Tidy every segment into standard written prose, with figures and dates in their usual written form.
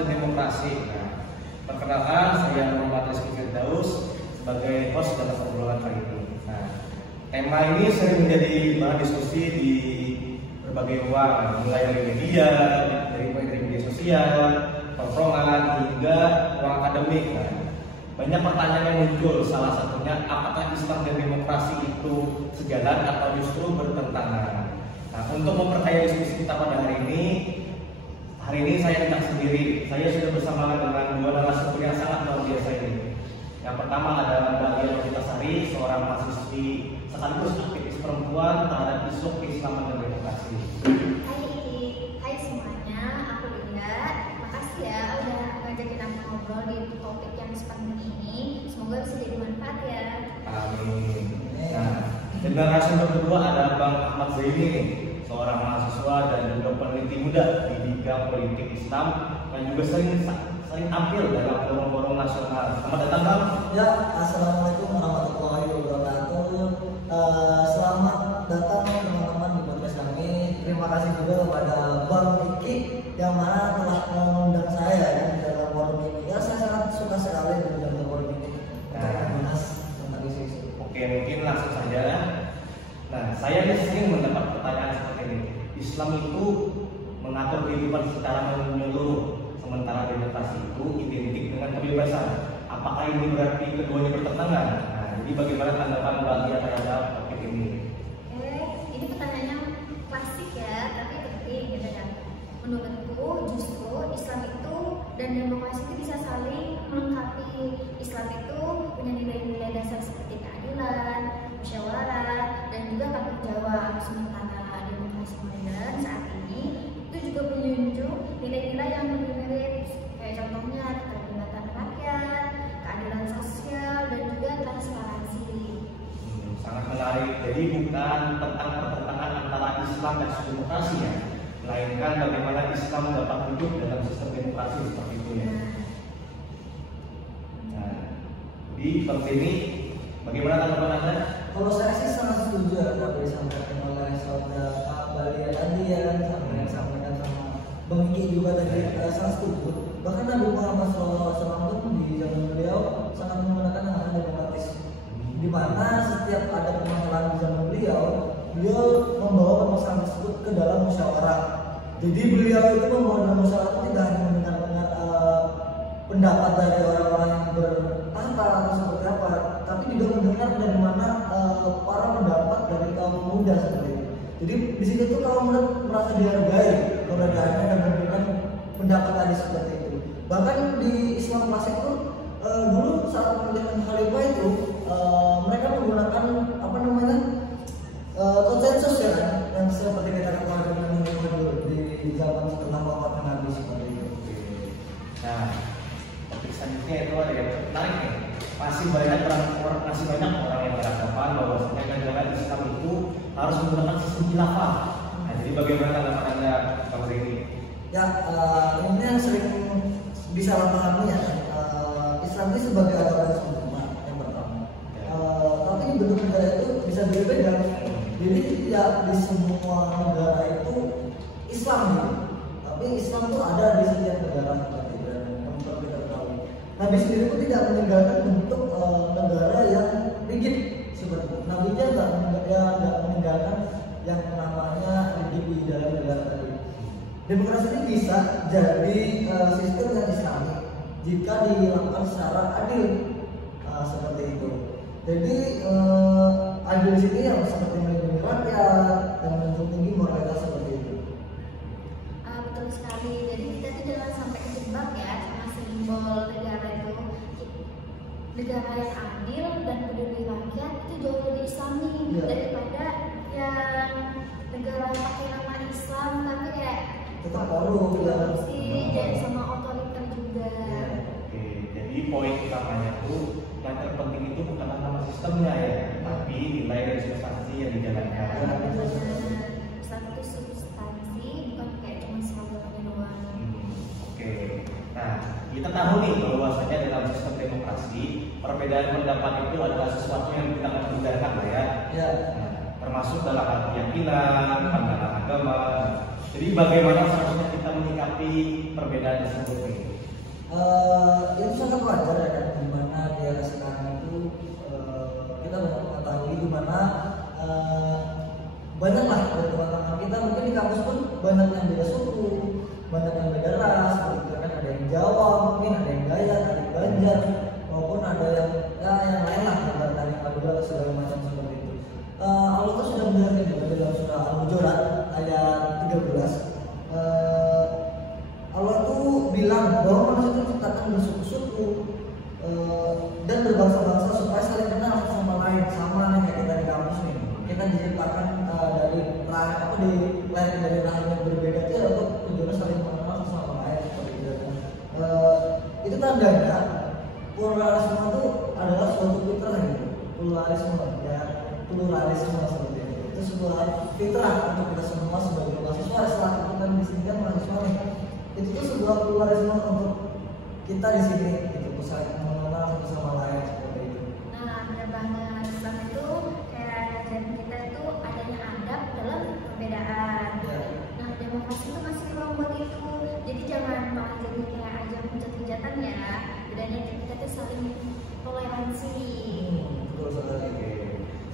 dan Demokrasi. Nah, perkenalkan, saya Muhammad Rizky Firdaus sebagai host dalam obrolan kali ini. Nah, tema ini sering menjadi bahan diskusi di berbagai ruang, mulai dari media, dari media sosial, tongkrongan, hingga ruang akademik. Nah, banyak pertanyaan yang muncul, salah satunya apakah Islam dan demokrasi itu sejalan atau justru bertentangan. Nah, untuk memperkaya diskusi kita pada hari ini saya tidak sendiri. Saya sudah bersama dengan dua narasumber yang sangat luar biasa ini. Yang pertama adalah Mbak Lia Novitasari, seorang mahasiswi sekaligus aktivis perempuan terhadap isu keislaman dan demokrasi. Hai semuanya, aku Linda. Makasih ya udah ngajakin aku ngobrol di topik yang sepenting ini. Semoga bisa jadi manfaat ya. Amin. Nah, dan narasumber kedua adalah Bang Ahmad Zaini, seorang mahasiswa dan juga peneliti muda di bidang politik Islam yang juga sering tampil dalam forum-forum nasional. Selamat datang, Bang. Ya, assalamualaikum warahmatullahi wabarakatuh. Selamat datang teman-teman di podcast kami. Terima kasih juga kepada Bang Kiki yang mana telah mengundang saya ya, di dalam forum ini. Ya, saya sangat suka sekali di dalam forum ini. Tentang isu-isu. Oke, mungkin langsung saja. Nah, saya sering mendapat pertanyaan seperti ini. Islam itu mengatur kehidupan secara menyeluruh, sementara demokrasi itu identik dengan kebebasan. Apakah ini berarti keduanya bertentangan? Nah, jadi bagaimana tanggapan Mbak Lia terhadap topik ini? Ini pertanyaannya klasik ya, tapi penting gitu kan. Menurutku justru Islam itu dan demokrasi itu bisa saling melengkapi. Islam itu punya nilai-nilai dasar seperti keadilan, musyawarah, dan juga tanggung jawab. Sementara demokrasi modern saat ini itu juga menjunjung nilai-nilai yang lebih mirip, kayak contohnya keterlibatan rakyat, keadilan sosial, dan juga transparansi. Sangat menarik. Jadi bukan tentang pertentangan antara Islam dan demokrasi ya, melainkan bagaimana Islam dapat hidup dalam sistem demokrasi seperti itu ya. Nah, di seperti ini bagaimana tanggapan Anda? Kalau saya sih sangat setuju apa yang disampaikan oleh saudara Mbak Lia tadi ya, sama yang disampaikan sama Bang Kiki juga tadi, sangat setuju. Bahkan Nabi Muhammad SAW pun di zaman beliau sangat menggunakan hal demokratis, di mana setiap ada permasalahan di zaman beliau membawa permasalahan tersebut ke dalam musyawarah. Jadi beliau itu membawa dalam musyawarah itu tidak hanya mendengar pendapat dari orang-orang yang bertahta atau seperti apa, tapi juga mendengar dari mana para pendapat dari kaum muda seperti itu. Jadi di situ tuh kaum muda merasa dihargai keberadaannya dan memberikan pendapat tadi seperti itu. Bahkan di Islam klasik itu dulu saat pemilihan khalifah itu mereka menggunakan konsensus ya kan, yang seperti kita ketahui dulu di zaman setelah wafatnya Nabi seperti itu. Nah, topik selanjutnya itu ada yang menarik nih. Masih banyak orang yang beranggapan bahwasanya ajaran Islam itu harus menggunakan sistem khilafah. Nah, jadi bagaimana tanggapan Anda Bang Zaini? Ya, ini yang sering disalahpahami ya. Islam ini sebagai agama yang sempurna yang pertama. Tapi bentuk negara itu bisa berbeda. Jadi tidak di semua negara itu Islam gitu. Tapi Islam itu ada di setiap negara seperti itu dan perlu kita ketahui. Nabi sendiri pun tidak meninggalkan bentuk negara yang rigid seperti itu. Nabi nya nggak meninggalkan yang namanya rigid di dalam negara tadi. Demokrasi ini bisa jadi sistem yang Islami jika dilakukan secara adil seperti itu. Jadi adil di sini yang seperti melindungi rakyat dan menjunjung tinggi moralitas seperti itu. Betul sekali. Jadi kita tuh jangan sampai kejebak ya sama simbol negara itu. Negara yang adil dan peduli rakyat itu jauh lebih Islami daripada yang negara yang pakai nama Islam tapi kayak Tetap korup ya. dan sama otoriter juga. Oke, jadi poin utamanya itu yang terpenting itu bukan nama sistemnya ya, tapi nilai dan substansi yang dijalankan. Islam itu substansi, bukan kayak cuma slogannya doang. Oke, nah kita tahu nih bahwasanya dalam sistem demokrasi perbedaan pendapat itu adalah sesuatu yang kita menghindarkan lah ya. Ya. Nah, termasuk dalam hal keyakinan, pandangan agama. Jadi bagaimana seharusnya kita menyikapi perbedaan tersebut? Itu sangat wajar ya kan, dimana di era sekarang itu kita banyak mengetahui dimana banyaklah dari teman-teman kita mungkin di kampus pun banyak yang beda suku, banyak yang beda ras, gitu kan, ada yang Jawa, mungkin ada yang Dayak, ada yang Banjar, maupun ada yang yang lain lah, ada yang Madura segala macam seperti itu. Allah tuh sudah menjelaskan juga dalam surah Al-Hujurat ayat 13. Allah tuh bilang bahwa manusia itu diciptakan bersuku-suku dan berbangsa-bangsa supaya saling kenal sama lain, sama nih kayak kita di kampus nih. Kita diciptakan dari lahir dari rahim yang berbeda itu untuk tujuannya saling mengenal sama lain seperti itu. Itu tandanya pluralisme itu adalah suatu fitrah gitu. Pluralisme seperti itu. Itu sebuah fitrah untuk kita semua sebagai mahasiswa. Setelah kita kan di sini kan mahasiswa nih. Itu tuh sebuah pluralisme untuk kita di sini gitu, saling mengenal satu sama lain seperti itu. Nah, benar banget. Islam itu kayak ajaran kita itu adanya adab dalam perbedaan. Ya. Nah, demokrasi itu masih ruang buat itu. Jadi jangan malah jadi kayak ajang hujat-hujatan ya. Bedanya kita tuh saling toleransi. Betul sekali.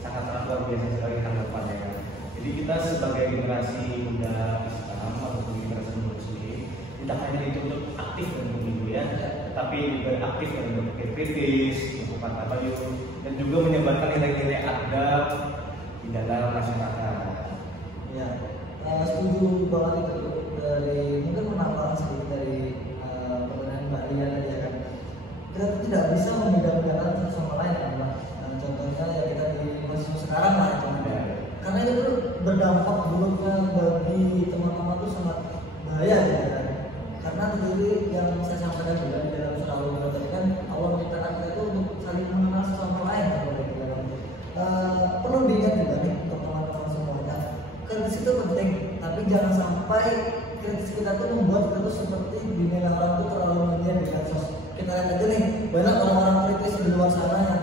Sangat luar biasa sekali tanggapannya kan. Jadi kita sebagai generasi muda Islam ataupun generasi Muslim tidak hanya dituntut aktif dalam pemilu ya, tetapi juga aktif dalam berpikir kritis, melakukan tabayun, dan juga menyebarkan nilai-nilai adab di dalam masyarakat. Ya, setuju banget itu dari mungkin menambahkan sedikit dari pertanyaan Mbak Lia tadi ya kan. Kita tuh tidak bisa membeda-bedakan satu sama lain kan Mbak. Contohnya ya kita di mahasiswa sekarang lah ya. Karena itu berdampak buruknya bagi teman-teman tuh sangat bahaya ya kan. Karena tadi yang saya sampaikan juga di dalam surah Al-Hujurat tadi kan Allah menciptakan kita itu untuk saling mengenal satu sama lain seperti itu kan. Perlu diingat juga nih untuk teman-teman semuanya, kritis itu penting, tapi jangan sampai kritis kita tuh membuat kita tuh seperti dinilai orang tuh terlalu mendiam di medsos. Kita lihat aja nih, banyak orang-orang kritis di luar sana yang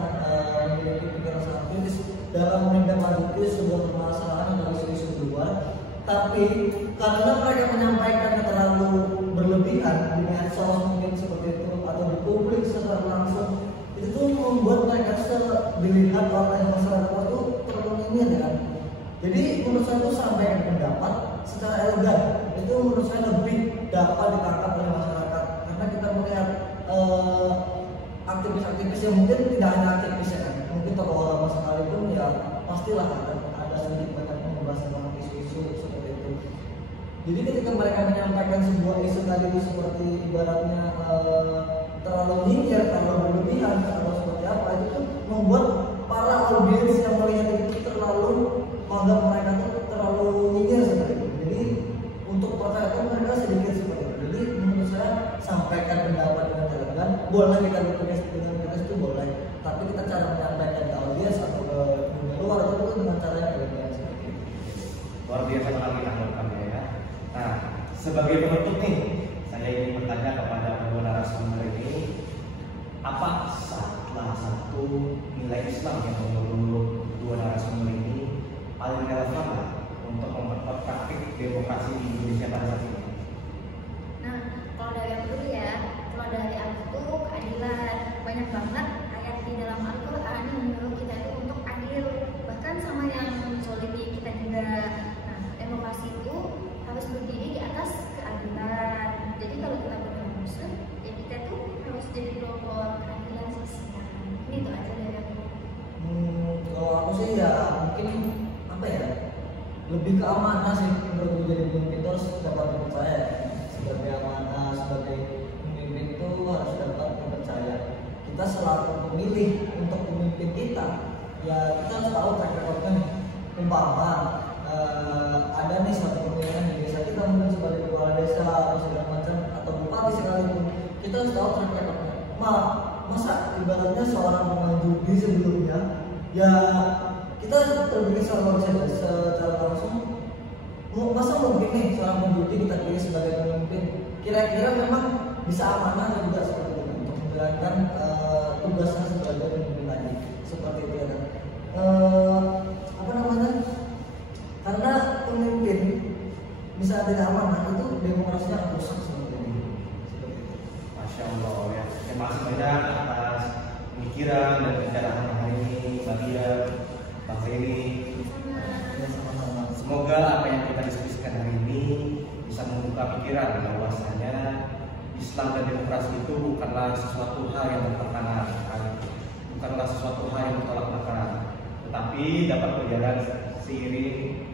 memiliki pikiran sangat kritis dalam menindaklanjuti sebuah permasalahan atau isu-isu di luar, tapi karena mereka menyampaikannya terlalu berlebihan di medsos mungkin seperti itu atau di publik secara langsung, itu tuh membuat mereka dilihat oleh masyarakat itu terlalu ingin ya kan. Jadi menurut saya itu sampaikan pendapat secara elegan itu menurut saya lebih dapat ditangkap oleh masyarakat, karena kita melihat aktivis-aktivis yang mungkin tidak hanya aktivis ya kan, mungkin tokoh ulama sekalipun ya pastilah ada sedikit banyak membahas tentang isu-isu seperti itu. Jadi ketika mereka menyampaikan sebuah isu tadi itu seperti ibaratnya terlalu nyinyir, terlalu berlebihan atau seperti apa, itu tuh membuat para audiens yang melihat itu terlalu menganggap mereka tuh terlalu nyinyir seperti itu. Jadi untuk percaya mereka sedikit seperti itu. Jadi menurut saya sampaikan pendapat dengan elegan, boleh kita berpikir dengan kritis itu boleh, tapi kita cara menyampaikan ke audiens atau ke luar itu dengan cara yang elegan seperti itu. Luar biasa sekali tanggapannya ya. Nah, sebagai penutup nih, saya ingin bertanya kepada kedua narasumber ini, apa salah satu nilai Islam yang menurut dua narasumber ini paling relevan untuk memperkuat praktik demokrasi di Indonesia pada saat ini? Nah, kalau dari aku dulu ya, kalau dari aku tuh keadilan. Banyak banget ayat di dalam Al-Quran yang menyuruh kita itu untuk adil, bahkan sama yang menzolimi kita juga. Nah, demokrasi itu harus berdiri di atas keadilan. Jadi kalau kita bermusuh, ya kita tuh harus jadi kelompok keadilan sosial. Ini tuh aja dari aku. Kalau aku sih ya mungkin apa ya, lebih ke amanah sih. Untuk menjadi pemimpin itu harus dapat dipercaya. Sebagai amanah, sebagai pemimpin itu harus dapat dipercaya. Kita selaku pemilih untuk pemimpin kita, ya kita harus tahu track recordnya nih. Umpama ada nih satu pemilihan di desa kita, mungkin sebagai kepala desa atau segala macam atau bupati sekalipun, kita harus tahu track recordnya. Masa ibaratnya seorang pemain judi sebelumnya, ya kita terpilih secara langsung. Masa mungkin nih seorang pemudi kita pilih sebagai pemimpin, kira-kira memang bisa amanah atau juga seperti itu untuk menjalankan tugasnya sebagai pemimpin tadi seperti itu ya kan. Apa namanya? Karena pemimpin bisa bisa tidak amanah itu demokrasinya akan rusak seperti ini. Masya Allah ya. Terima kasih banyak atas pemikiran dan pencerahan hari ini, Mbak Tia, Bang Ferry. Ya, sama-sama. Semoga apa yang kita diskusikan hari ini bisa membuka pikiran bahwasanya Islam dan demokrasi itu bukanlah sesuatu hal yang bertentangan, bukanlah sesuatu hal yang bertolak belakang, tetapi dapat berjalan seiring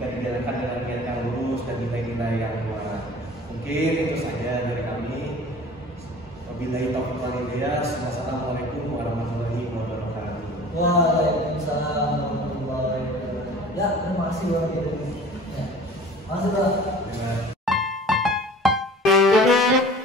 jika dijalankan dengan niat yang lurus dan nilai-nilai yang kuat. Mungkin itu saja dari kami. Wabillahi taufiq wal hidayah. Wassalamualaikum warahmatullahi wabarakatuh. Waalaikumsalam warahmatullahi wabarakatuh. Ya, terima kasih Bang. Ya. Masuk Bang. Terima kasih.